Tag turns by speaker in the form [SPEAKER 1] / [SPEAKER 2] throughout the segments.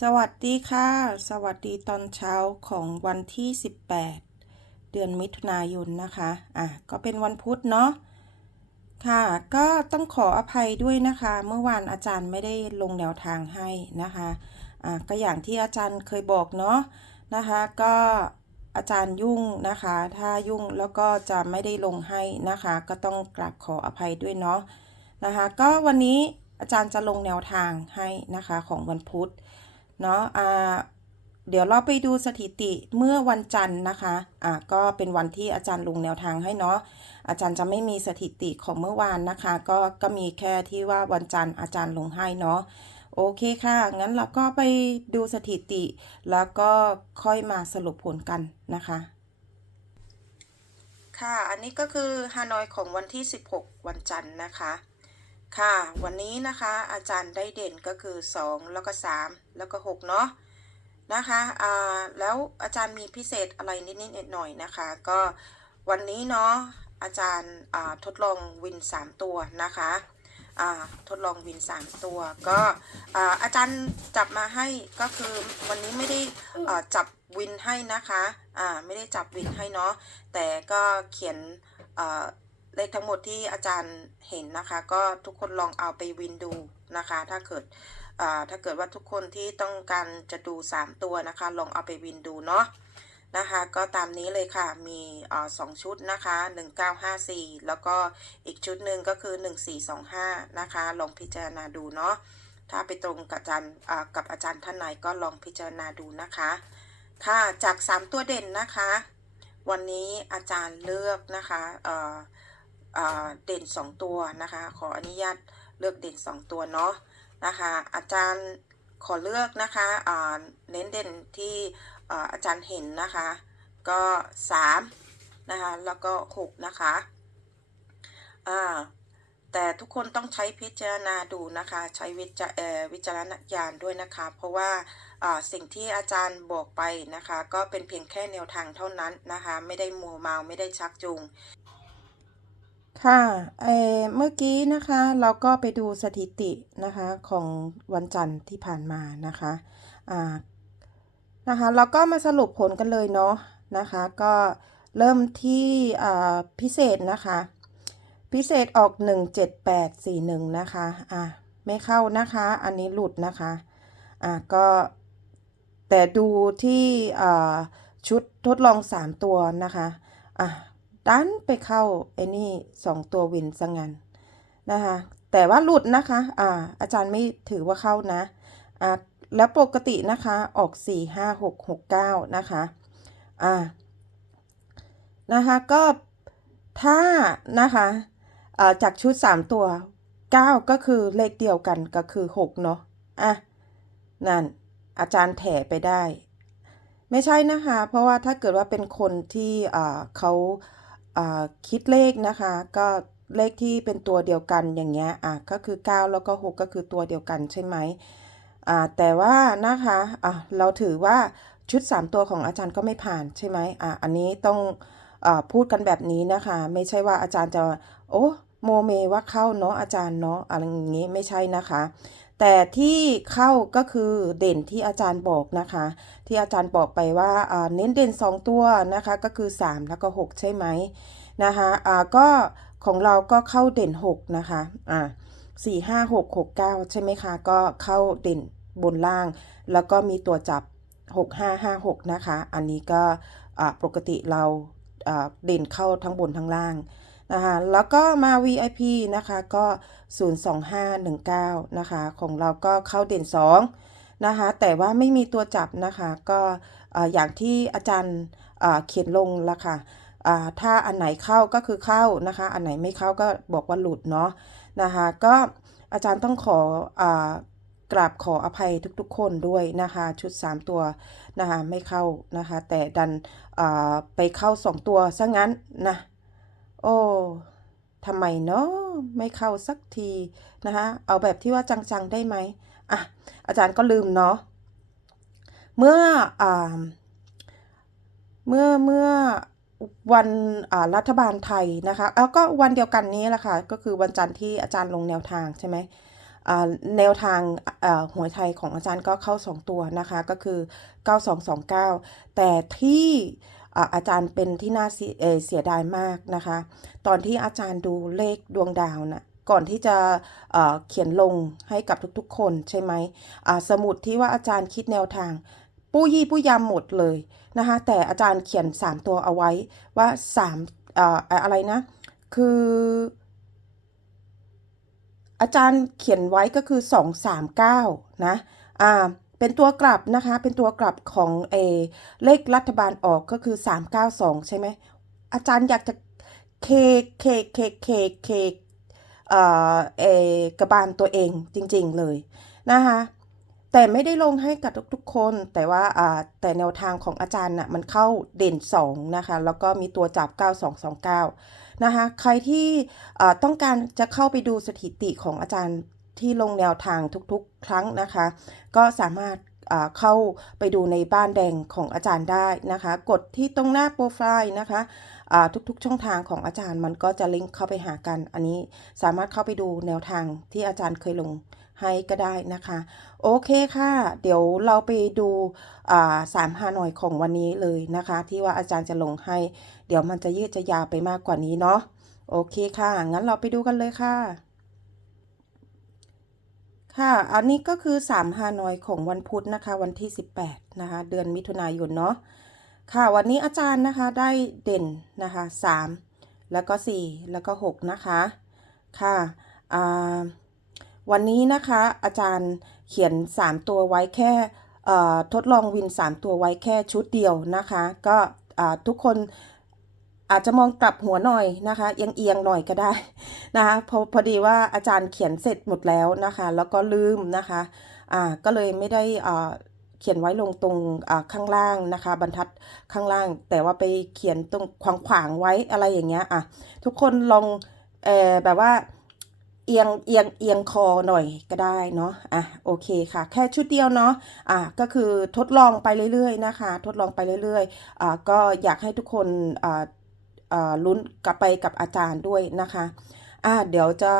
[SPEAKER 1] สวัสดีค่ะ สวัสดีตอนเช้าของวันที่ 18 เดือนมิถุนายนนะคะ อะ ก็เป็นวันพุธเนาะ ค่ะ ก็ต้องขออภัยด้วยนะคะ เมื่อวานอาจารย์ไม่ได้ลงแนวทางให้นะคะ อะ ก็อย่างที่อาจารย์เคยบอกเนาะนะคะ ก็อาจารย์ยุ่งนะคะ ถ้ายุ่งแล้วก็จะไม่ได้ลงให้นะคะ ก็ต้องกราบขออภัยด้วยเนาะนะคะ ก็วันนี้อาจารย์จะลงแนวทางให้นะคะของวันพุธ เนาะอ่าเดี๋ยวเราไปดูสถิติเมื่อวันจันทร์นะคะอ่าก็เป็นวันที่อาจารย์ลงแนวทางให้เนาะ อาจารย์จะไม่มีสถิติของเมื่อวานนะคะ ก็ก็มีแค่ที่ว่าวันจันทร์อาจารย์ลงให้เนาะ โอเคค่ะ งั้นเราก็ไปดูสถิติ แล้วก็ค่อยมาสรุปผลกันนะคะ ค่ะ อันนี้ก็คือฮานอยของวันที่ 16 วันจันทร์นะคะ ค่ะ วันนี้นะคะอาจารย์ได้เด่นก็คือ 2 แล้วก็ 3 แล้วก็ 6 เนาะนะคะอ่าแล้วอาจารย์มีพิเศษอะไรนิดๆหน่อยๆนะคะ ก็วันนี้เนาะอาจารย์อ่าทดลองวิน 3 ตัวนะคะอ่าทดลองวิน 3 ตัว ก็อ่าอาจารย์จับมาให้ก็คือวันนี้ไม่ได้อ่าจับวินให้นะคะอ่าไม่ได้จับวินให้เนาะแต่ก็เขียนอ่า เลขทั้งหมดที่อาจารย์เห็นนะคะ ก็ทุกคนลองเอาไปวินดูนะคะ ถ้าเกิดอ่าถ้าเกิดว่าทุกคนที่ต้องการจะดู 3 ตัวนะคะ ลองเอาไปวินดูเนาะนะคะ ก็ตามนี้เลยค่ะ มีอ่าสองชุดนะคะ 1954 แล้วก็อีกชุดหนึ่งก็คือ 1425 นะคะ ลองพิจารณาดูเนาะ ถ้าไปตรงกับอาจารย์อ่ากับอาจารย์ท่านไหนก็ลองพิจารณาดูนะคะ ค่ะ จาก 3 ตัวเด่นนะคะ วันนี้อาจารย์เลือกนะคะ เอ่ออ่าเด่น 2 ตัวนะคะ ขออนุญาตเลือกเด่น 2 ตัวเนาะนะคะ อาจารย์ขอเลือกนะคะเน้นเด่นที่อาจารย์เห็นนะคะ ก็3นะคะ แล้วก็6นะคะแต่ทุกคนต้องใช้พิจารณาดูนะคะ ใช้วิจาเอ่อวิจารณญาณด้วยนะคะ เพราะว่าสิ่งที่อาจารย์บอกไปนะคะ ก็เป็นเพียงแค่แนวทางเท่านั้นนะคะ ไม่ได้มัวเมาไม่ได้ชักจูง ค่ะเอ่อเมื่อกี้นะคะเราก็ไปดูสถิตินะคะของวันจันทร์ที่ผ่านมานะคะอ่านะคะเราก็มาสรุปผลกันเลยเนาะนะคะก็เริ่มที่อ่าพิเศษนะคะ พิเศษออก 17841 นะคะอ่าไม่เข้านะคะอันนี้หลุดนะคะอ่าก็แต่ดูที่อ่าชุดทดลอง 3 ตัวนะคะอะ ดันไปเข้าไอ้นี่สองตัววินซะงั้นนะคะ แต่ว่าหลุดนะคะ อ่า อาจารย์ไม่ถือว่าเข้านะ อ่า แล้วปกตินะคะ ออก 4 5 6 6 9 นะคะ อ่า นะคะ ก็ถ้านะคะอ่าจากชุด 3 ตัว 9 ก็คือเลขเดียวกันก็คือ 6 เนาะ อะ นั่น อาจารย์แถไปได้ ไม่ใช่นะคะ เพราะว่าถ้าเกิดว่าเป็นคนที่เขา คิดเลขนะคะ ก็เลขที่เป็นตัวเดียวกันอย่างเงี้ยอะก็คือ 9 แล้วก็ 6 ก็คือตัวเดียวกันใช่ไหมอ่าแต่ว่านะคะอะเราถือว่าชุด 3 ตัวของอาจารย์ก็ไม่ผ่านใช่ไหมอะอันนี้ต้องอ่าพูดกันแบบนี้นะคะ ไม่ใช่ว่าอาจารย์จะโอ้โมเมว่าเข้าเนาะอาจารย์เนาะอะไรอย่างงี้ไม่ใช่นะคะ แต่ที่เข้าก็คือเด่นที่อาจารย์บอกนะคะ ที่อาจารย์บอกไปว่าเน้นเด่น 2 ตัวนะคะก็คือ 3 แล้วก็ 6 ใช่ไหมนะคะอ่าก็ของเราก็เข้าเด่น 6 นะคะอ่าสี่ห้าหกหกเก้าใช่ไหมคะ ก็เข้าเด่นบนล่าง แล้วก็มีตัวจับ 6 5 5 6 นะคะ อันนี้ก็ปกติเราเด่นเข้าทั้งบนทั้งล่าง นะคะแล้วก็มา VIP นะคะก็ 02519 นะคะของเราก็เข้าเด่น 2 นะคะแต่ว่าไม่มีตัวจับนะคะก็อ่าอย่างที่อาจารย์เขียนลงละค่ะอ่าถ้าอันไหนเข้าก็คือเข้านะคะ อันไหนไม่เข้าก็บอกว่าหลุดเนาะนะคะก็อาจารย์ต้องขออกราบขออภัยทุกๆ คนด้วยนะคะ ชุด 3 ตัวนะคะไม่เข้านะคะ แต่ดันไปเข้า 2 ตัวซะงั้นนะ โอ้ทำไมเนาะไม่เข้าสักทีนะคะเอาแบบที่ว่าจังๆได้ไหมอะอาจารย์ก็ลืมเนาะเมื่ออ่าเมื่อเมื่อวันอ่ารัฐบาลไทยนะคะแล้วก็วันเดียวกันนี้แหละค่ะก็คือวันจันทร์ที่อาจารย์ลงแนวทางใช่ไหมอ่าแนวทางอ่าหวยไทยของอาจารย์ก็เข้า 2 ตัวนะคะก็คือ 9229 แต่ที่ อาจารย์เป็นที่น่าเสียดายมากนะคะ ตอนที่อาจารย์ดูเลขดวงดาวน่ะก่อนที่จะเเขียนลงให้กับทุกๆ คนใช่ไหมสมุดที่ว่าอาจารย์คิดแนวทางปู้ยี่ปู้ยำหมดเลยนะคะแต่อาจารย์เขียน 3 ตัวเอาไว้ว่า3อ่ออะไรนะ คือ อาจารย์เขียนไว้ก็คือ 239 นะอ่า เป็นตัวกลับนะคะ เป็นตัวกลับของเอเลขรัฐบาลออกก็คือ 392 ใช่ไหม อาจารย์อยากจะเคเคเคเคเคเอ่อเอกระบาลตัวเองจริงๆเลยนะคะแต่ไม่ได้ลงให้กับทุกๆคน แต่ว่าแต่แนวทางของอาจารย์น่ะมันเข้าเด่น 2 นะคะ แล้วก็มีตัวจับ 9229 นะคะ ใครที่ต้องการจะเข้าไปดูสถิติของอาจารย์ ที่ลงแนวทางทุกๆ ครั้งนะคะ ก็สามารถเข้าไปดูในบ้านแดงของอาจารย์ได้นะคะ กดที่ตรงหน้าโปรไฟล์นะคะทุกๆ ช่องทางของอาจารย์มันก็จะลิงก์เข้าไปหากัน อันนี้สามารถเข้าไปดูแนวทางที่อาจารย์เคยลงให้ก็ได้นะคะ โอเคค่ะ เดี๋ยวเราไปดูสามฮานอยของวันนี้เลยนะคะ ที่ว่าอาจารย์จะลงให้ เดี๋ยวมันจะยืดจะยาวไปมากกว่านี้เนาะโอเคค่ะ งั้นเราไปดูกันเลยค่ะ ค่ะ อันนี้ก็คือ3ฮานอยของวันพุธนะคะ วันที่ 18 นะคะ เดือนมิถุนายนเนาะ ค่ะ วันนี้อาจารย์นะคะได้เด่นนะคะ 3 แล้วก็ 4 แล้วก็ 6 นะคะ ค่ะ วันนี้นะคะอาจารย์เขียน 3 ตัวไว้แค่ทดลองวิน 3 ตัวไว้แค่ชุดเดียวนะคะ ก็ทุกคน อาจจะมองกลับหัวหน่อยนะคะเอียงเอียงหน่อยก็ได้นะคะพอพอดีว่าอาจารย์เขียนเสร็จหมดแล้วนะคะ แล้วก็ลืมนะคะอ่าก็เลยไม่ได้อ่าเขียนไว้ลงตรงอ่าข้างล่างนะคะ บรรทัดข้างล่าง แต่ว่าไปเขียนตรงขวางขวางๆไว้อะไรอย่างเงี้ยอะทุกคนลองเออแบบว่าเอียงเอียงเอียงคอหน่อยก็ได้เนาะอะโอเคค่ะ แค่ชุดเดียวเนาะอะก็คือทดลองไปเรื่อยๆนะคะ ทดลองไปเรื่อยๆอะก็อยากให้ทุกคนอ่า ลุ้นกลับไปกับอาจารย์ด้วยนะคะอะเดี๋ยวจะ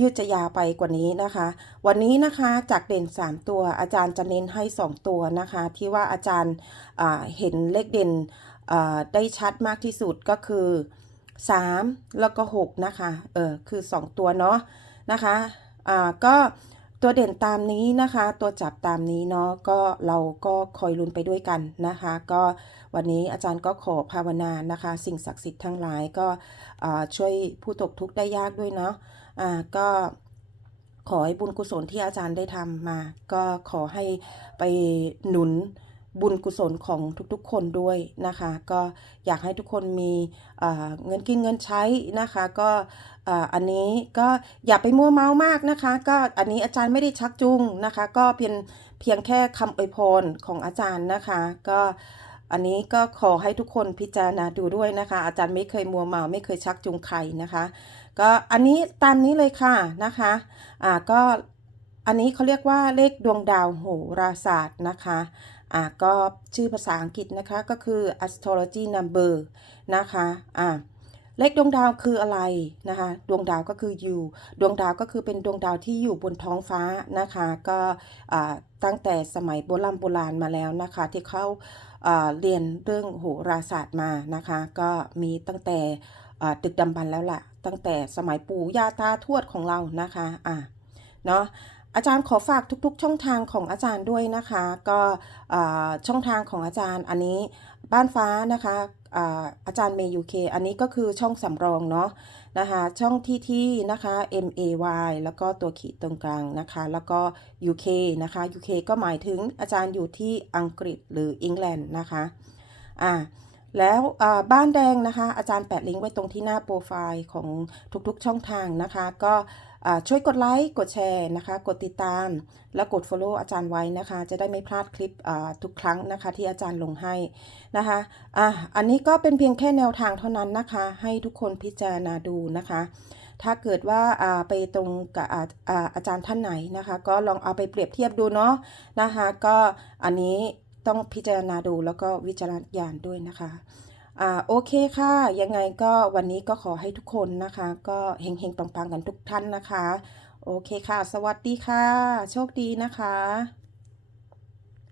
[SPEAKER 1] ยืดจะยาไปกว่านี้นะคะ วันนี้นะคะจากเด่น 3 ตัวอาจารย์จะเน้นให้ 2 ตัวนะคะ ที่ว่าอาจารย์เห็นเลขเด่นได้ชัดมากที่สุดก็คือ 3 แล้วก็ 6 นะคะเออคือ 2 ตัวเนาะนะคะอ่าก็ตัวเด่นตามนี้นะคะ ตัวจับตามนี้เนาะก็เราก็คอยลุ้นไปด้วยกันนะคะ ก็ วันนี้อาจารย์ก็ขอภาวนานะคะ สิ่งศักดิ์สิทธิ์ทั้งหลายก็ช่วยผู้ตกทุกข์ได้ยากด้วยเนาะอ่าก็ขอให้บุญกุศลที่อาจารย์ได้ทำมา ก็ขอให้ไปหนุนบุญกุศลของทุกๆ คนด้วยนะคะ ก็อยากให้ทุกคนมีเงินกินเงินใช้นะคะ ก็อันนี้ก็อย่าไปมัวเมามากนะคะ ก็อันนี้อาจารย์ไม่ได้ชักจูงนะคะ ก็เป็นเพียงแค่คำอวยพรของอาจารย์นะคะ ก็ อันนี้ก็ขอให้ทุกคนพิจารณาดูด้วยนะคะ อาจารย์ไม่เคยมัวเมาไม่เคยชักจูงใครนะคะ ก็อันนี้ตามนี้เลยค่ะนะคะอ่าก็อันนี้เขาเรียกว่าเลขดวงดาวโหราศาสตร์นะคะอ่าก็ชื่อภาษาอังกฤษนะคะก็คือ astrology number นะคะอ่า เลขดวงดาวคืออะไรนะคะ ดวงดาวก็คืออยู่ ดวงดาวก็คือเป็นดวงดาวที่อยู่บนท้องฟ้านะคะ ก็ตั้งแต่สมัยโบราณโบราณมาแล้วนะคะ ที่เขาอ่าเรียนเรื่องโหราศาสตร์มานะคะ ก็มีตั้งแต่อ่าดึกดำบรรแล้วล่ะ ตั้งแต่สมัยปู่ย่าตาทวดของเรานะคะอ่าเนาะอาจารย์ขอฝากทุกๆ ช่องทางของอาจารย์ด้วยนะคะ ก็ช่องทางของอาจารย์อันนี้บ้านฟ้านะคะ อาอาจารย์เมย์ยูเคอันนี้ก็คือช่องสำรองเนาะนะคะช่องที่ที่นะคะ M A Y แล้วก็ตัวขีดตรงกลางนะคะ แล้วก็ UK นะคะ UK ก็หมายถึงอาจารย์อยู่ที่อังกฤษหรืออังกฤษนะคะอ่า แล้วบ้านแดงนะคะ อาจารย์แปะลิงก์ไว้ตรงที่หน้าโปรไฟล์ของทุกๆช่องทางนะคะ ก็ช่วยกดไลค์กดแชร์นะคะ กดติดตาม แล้วกด Follow อาจารย์ไว้นะคะ จะได้ไม่พลาดคลิปทุกครั้งนะคะ ที่อาจารย์ลงให้นะคะอะอันนี้ก็เป็นเพียงแค่แนวทางเท่านั้นนะคะ ให้ทุกคนพิจารณาดูนะคะ ถ้าเกิดว่าไปตรงกับอาอาอาจารย์ท่านไหนนะคะ ก็ลองเอาไปเปรียบเทียบดูเนาะนะคะ ก็อันนี้ ต้องพิจารณาดูแล้วก็วิจารณญาณด้วยนะคะอ่าโอเคค่ะ ยังไงก็วันนี้ก็ขอให้ทุกคนนะคะ ก็เฮงๆปังๆกันทุกท่านนะคะ โอเคค่ะ สวัสดีค่ะ โชคดีนะคะ